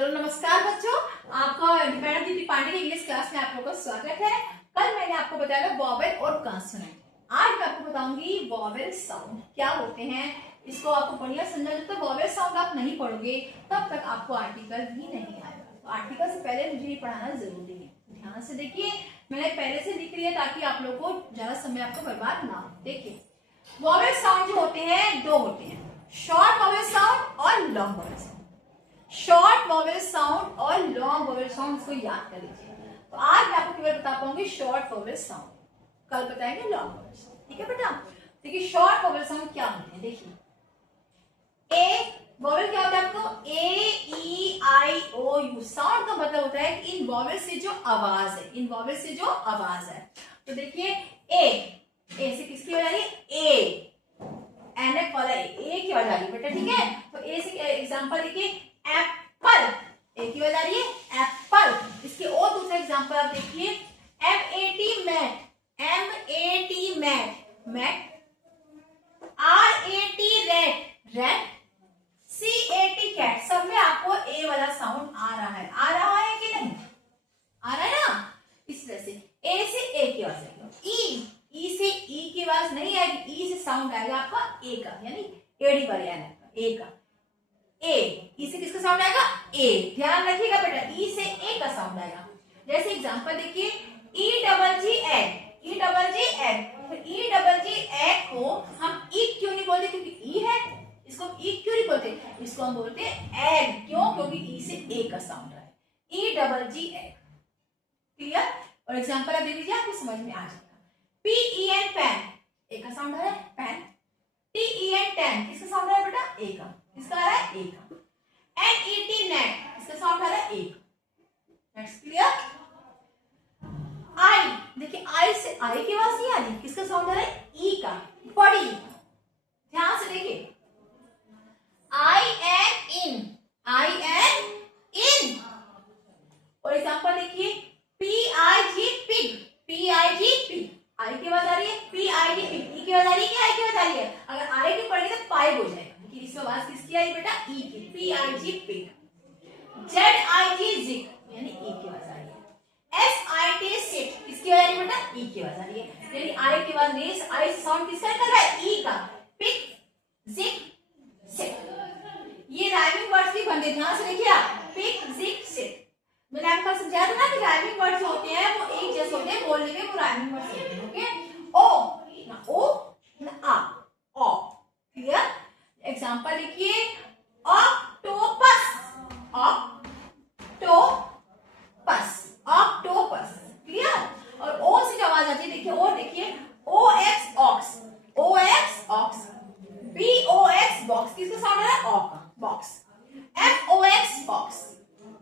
चलो नमस्कार बच्चों, आपका मैडम दीदी पांडे की इंग्लिश क्लास में आप लोगों का स्वागत है। कल मैंने आपको बताया था वॉवेल और कॉन्सोनेंट। आज मैं आपको बताऊंगी वॉवेल साउंड क्या होते हैं। इसको आपको बढ़िया समझना। जब तक वॉवेल साउंड आप नहीं पढ़ोगे तब तक आपको आर्टिकल भी नहीं आएगा। तो आर्टिकल से पहले मुझे ये पढ़ाना जरूरी है। ध्यान से देखिए, मैंने पहले से लिख लिया ताकि आप लोग को ज्यादा समय आपको बर्बाद ना हो। देखिए, वॉवेल साउंड जो होते हैं दो होते हैं, शॉर्ट वॉवेल साउंड और long vowel sound. Short vowel sound और लॉन्ग वॉवेल साउंड को याद कर लीजिए। तो आज मैं आपको केवल बता पाऊंगी शॉर्ट वॉवेल साउंड, कल बताएंगे लॉन्ग वॉवेल साउंड। ठीक है बेटा। देखिए शॉर्ट वॉवेल साउंड क्या होते हैं। देखिए ए वॉवेल क्या होता है आपको, ए ई आई ओ यू। साउंड का मतलब होता है कि इन वॉवेल से जो आवाज है, इन वॉवेल से जो आवाज है। तो देखिए ए से किसकी आवाज आ रही है, ए एन वाला ए की आवाज आ रही है बेटा। ठीक है, तो ए से एग्जांपल देखिए एप्पल, ए की आवाज आ रही है एप्पल। इसके और दूसरा एग्जांपल आप देखिए M-A-T mat, M-A-T mat mat, R-A-T rat rat, C-A-T cat. सब में आपको ए वाला साउंड आ रहा है। आ रहा है कि नहीं आ रहा है ना। इस तरह से ए से ए की आवाज आएगी, ई से ई की आवाज नहीं आएगी, ई से साउंड आएगा आपका ए का, यानी एडी वाले ए का। ए ई से किसका साउंड आएगा, ए। ध्यान रखिएगा बेटा, ई से ए का साउंड आएगा। जैसे एग्जांपल देखिए ई डबल जी एग, ई डबल जी एग। तो ई डबल जी एग को हम ई क्यों नहीं बोलते, क्योंकि ई है। इसको ई क्यों नहीं बोलते, इसको हम बोलते हैं एग। क्यों, क्योंकि ई से ए का साउंड है, E double G egg. Clear. और एग्जांपल आप दे दीजिए, आपको समझ में आ जाएगा। P E N pen, A का साउंड है pen. T E N ten, किसका साउंड है बेटा, ए का। किसका आ रहा है, ए का। एन ई टी नेट, इसका साउंड आ रहा है ए का। Next clear. आई देखिए, आई से आई की आवाज नहीं आ रही, किसका साउंड आ रहा है, ई का। बड़ी, ध्यान से देखिए I N in, I N इन। और एग्जांपल देखिए P I G pig, P I G pig, I की आवाज आ रही है, पी आई जी पिग। ई की आवाज आ रही है कि आई की आवाज आ रही है। अगर आई की पढ़ेगी तो पाई हो जाएगा, क्योंकि इस आवाज किसकी आई बेटा, ई की, P I G pig. Z I G zig, यानी ई की आवाज आ रही है। एस आई टी सिट, किसकी आवाज आ रही है बेटा, ई की आवाज आ रही है। यानी आई के बाद रेस, आई साउंड किसका कर रहा है, ई का। पिग जिग सिट, ये राइमिंग वर्ड्स भी बनते हैं। ध्यान से देखिए आप, पिग जिग सिट। मैंने आपको समझाया था ना कि राइमिंग वर्ड्स होते हैं वो एक जैसे होते हैं, बोलने में वो राइमिंग वर्ड्स होते हैं। ओके, ओ ना आ, ओ। क्लियर। एग्जांपल लिखिए ऑक्टोपस, ऑक्टोपस, ऑक्टोपस। क्लियर। और ओ से जो आवाज आती है देखिए, और देखिए O X ox, O X ox. B O X box, किसका साउंड है, ओ का, box. F O X box,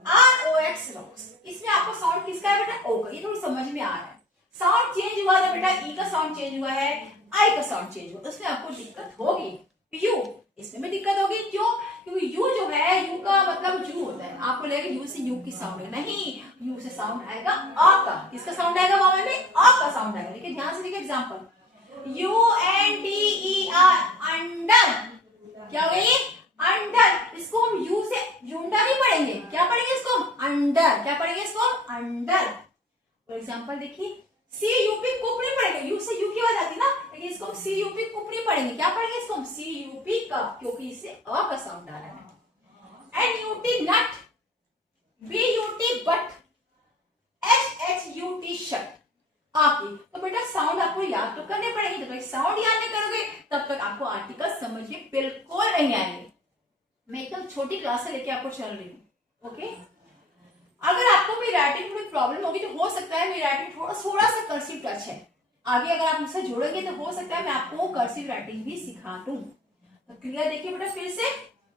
R O X rocks. इसमें आपको साउंड किसका है बेटा, ओ का। ये थोड़ी समझ में आ रहा है। साउंड चेंज हुआ था बेटा, ई का साउंड चेंज हुआ है, आई का साउंड चेंज हुआ, उसमें आपको दिक्कत होगी। यू, इसमें भी दिक्कत होगी। क्यों, क्योंकि यू जो है, यू का मतलब यू होता है। आपको लगेगा यू से यू की साउंड है, नहीं, यू से साउंड आएगा आ का। किसका साउंड आएगा वहां में, आ का साउंड आएगा। देखिए ध्यान से देखिए example U N D E R, under. क्या हो गई, अंडर। इसको हम यू से यूंडा नहीं पढ़ेंगे, क्या पढ़ेंगे इसको हम, अंडर। क्या पढ़ेंगे इसको, अंडर। फॉर एग्जांपल देखिए सी यू पी कुप नहीं पढ़ेंगे, यू से यू की आवाज आती है ना, लेकिन इसको हम सी यू पी कुप नहीं पढ़ेंगे। क्या पढ़ेंगे इसको हम, सी यू पी कप, क्योंकि इससे अ का साउंड आ रहा है। N U T nut, B U T but, H H U T shut, आपकी। तो बेटा साउंड आपको याद तो करने पड़ेंगे। जब तक साउंड याद नहीं करोगे तब तक आपको आर्टिकल समझ में बिल्कुल नहीं आएंगे। मैं एकदम छोटी क्लास से लेके आपको चल रही हूँ। ओके, अगर आपको मेरी राइटिंग में प्रॉब्लम होगी तो हो सकता है मेरी राइटिंग थोड़ा सा कर्सिव टच है। आगे अगर आप मुझसे जुड़ेंगे तो हो सकता है मैं आपको कर्सिव राइटिंग भी सिखा दूं। तो क्लियर। देखिए बेटा फिर से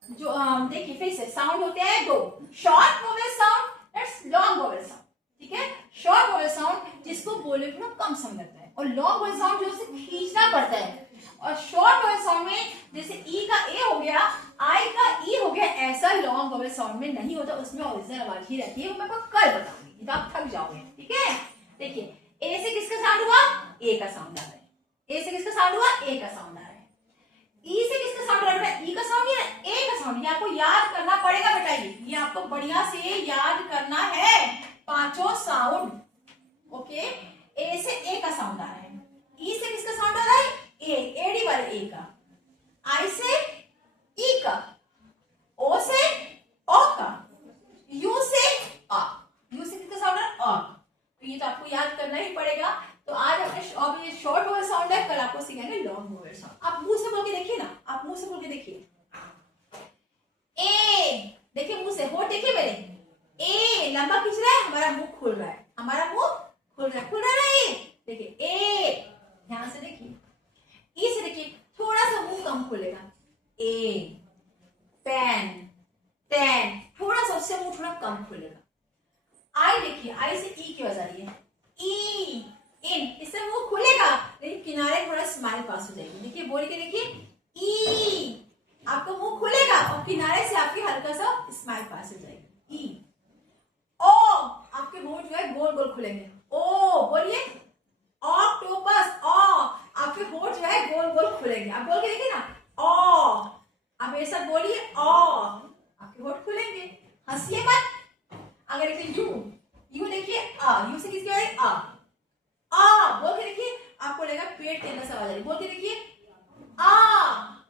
जो देखिए फिर से साउंड होते हैं दो, short vowel sound, that's long vowel sound. ठीक है, शॉर्ट वोवेल साउंड जिसको बोलने में थोड़ा कम समय लगता है, और लॉन्ग वोवेल साउंड जो उसे खींचना पड़ता है। और शॉर्ट वोवेल साउंड में जैसे ई का ए हो गया, आई का ई हो गया, ऐसा लॉन्ग वोवेल साउंड में नहीं होता। उसमें ओरिजिनल आवाज ही रहती है, वो मैं आपको कल बताऊंगी, तो आप थक जाओगे। ठीक है, देखिए ए से किसका साउंड हुआ, ए का साउंड आ रहा है। ए से किसका साउंड हुआ, ए का साउंड आ रहा है। ई से किसका साउंड है बेटा? ई का साउंड या ए का साउंड? ये आपको याद करना पड़ेगा बेटा, ये आपको बढ़िया से याद करना है पांचों साउंड। ओके, ए से ए का साउंड आ रहा है, ई से किसका साउंड आ रहा है? ए, एडी वाले ए का, आई से ई का, ओ से ओ का, यू से आ, यू से किसका साउंड है? आ। तो ये तो आपको याद करना ही पड़ेगा। तो आज अपने अब ये शॉर्ट वोवेल साउंड है, कल आपको सीखेंगे लॉन्ग वोवेल साउंड। आप मुंह से बोल के देखिए ना, आप मुंह से बोल के देखिए। ए, देखिए मुंह से, होठ देखिए मेरे, ए लंबा खींच रहा है, हमारा मुंह खुल रहा है, हमारा मुंह खुल रहा है, खुल रहा है ये, देखिए ए, ध्यान से देखिए। ई से देखिए, थोड़ा सा मुंह कम खुलेगा, ए, पेन, पेन, थोड़ा सा उससे मुंह थोड़ा कम खुलेगा। आई देखिए, आई से ई की आवाज आ रही है, ई, इन, इससे मुंह खुलेगा लेकिन किनारे थोड़ा स्माइल पास हो जाएगी। देखिए बोल के देखिए, ई, आपका मुंह खुलेगा और किनारे से आपकी हल्का सा स्माइल पास हो जाएगी। ई, ओ, आपके होंठ जो है गोल गोल खुलेंगे। ओ बोलिए, ऑक्टोपस, ओ, आपके होंठ जो है गोल गोल खुलेंगे। आप बोल के देखिए ना, ओ, आप मेरे साथ बोलिए, ओ, आपके होंठ खुलेंगे, हंसिए मत। अगर देखिए यू, यू देखिए, आ, यू से किसकी आवाज? आ, बोल के देखिए, आपको लगेगा पेट के अंदर से आवाज आ रही, बोल के देखिए, आ,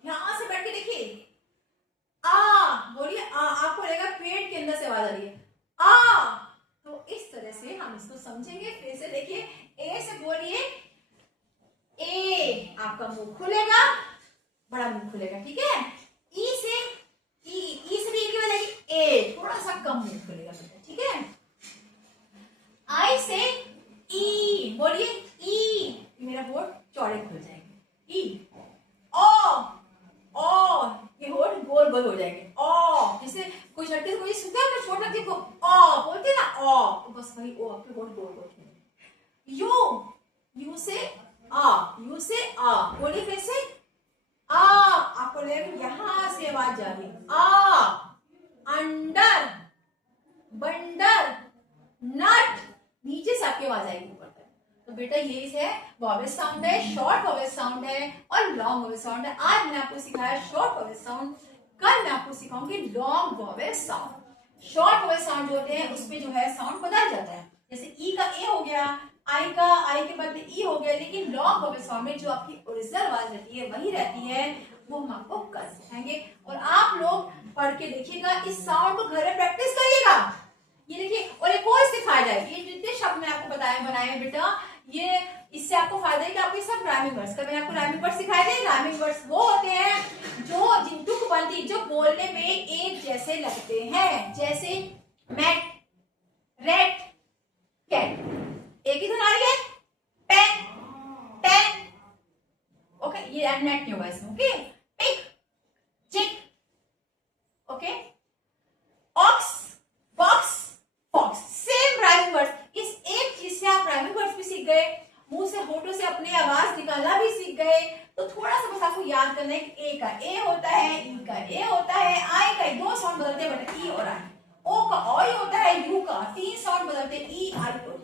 यहां से बैठ के देखिए, आ, बोलिए, आ, आपको लगेगा पेट के अंदर से आवाज आ रही है, आ। तो इस तरह से हम इसको समझेंगे। फिर से देखिए, ए से बोलिए, ए, आपका मुंह खुलेगा, बड़ा मुंह खुलेगा, ठीक है। ई से, ई से भी एक ही बात आएगी, ए, थोड़ा सा कम मुंह खुलेगा, ठीक है। आई से ई, बोलिए, ई, मेरा होठ चौड़े खुल जाएंगे, ई, ओ, ओ, ये होठ गोल गोल हो जाएंगे, ओ, जैसे कोई लड़के कोई सुनता है ना, छोटा लड़के को ओ बोलते ना, ओ, तो बस वही ओ, आपके होठ गोल गोल होंगे। यू, यू से आ, यू से आ, बोलिए फिर से, आ, आपको लगेगा यहां से आवाज जा रही है, आ, अंडर, बंडर, नट, नीचे से आपकी आवाज आएगी ऊपर तक। तो बेटा ये है वॉवेल साउंड है, शॉर्ट वॉवेल साउंड है और लॉन्ग वॉवेल साउंड है। आज मैंने आपको सिखाया शॉर्ट वॉवेल साउंड, कल मैं आपको सिखाऊंगी long vowel sound. Short vowel sound जो होते हैं उसमें जो है साउंड बदल जाता है, जैसे ई का ए हो गया, आई का आई के बदले ई हो गया, लेकिन लॉन्ग वॉवेल साउंड में जो आपकी ओरिजिनल आवाज रहती है वही रहती है, वो हम आपको कल सिखाएंगे। और आप लोग पढ़ के देखिएगा, इस साउंड को घर में प्रैक्टिस करिएगा। ये देखिए, और एक और इससे फायदा है, ये जितने शब्द मैं आपको बनाए बेटा, ये इससे आपको फायदा है कि आपको सब राइमिंग वर्ड्स का, मैंने आपको राइमिंग वर्ड्स सिखाए थे। राइमिंग वर्ड्स वो होते हैं जो जिन बनती, जो बोलने में एक जैसे लगते हैं, जैसे मैट, रेट, कैट, एक ही धुन आ रही है, पेन, टेन, ओके, ये नेट नहीं होगा इसमें, okay, pick, chick, okay, ox, box, fox, same rhyming words. इस एक चीज से आप राइमिंग वर्ड्स भी सीख गए, मुंह से होठों से अपनी आवाज निकालना भी सीख गए। तो थोड़ा सा बस आपको याद करना है कि ए का ए होता है, ई का ए होता है, आई का दो साउंड बदलते हैं बेटा, ई और आई, ओ का ऑय होता है, यू का तीन साउंड बदलते हैं, ई आई ओ।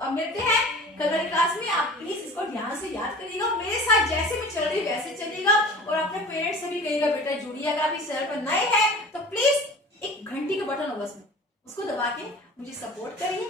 अब मिलते हैं कल वाली क्लास में। आप प्लीज इसको ध्यान से याद करिएगा, मेरे साथ जैसे मैं चल रही वैसे चलिएगा, और अपने पेरेंट्स से भी कहिएगा बेटा जुड़िए। अगर आप इस चैनल पर नए हैं तो प्लीज एक घंटी का बटन होगा उसमें, उसको दबा के मुझे सपोर्ट करिए।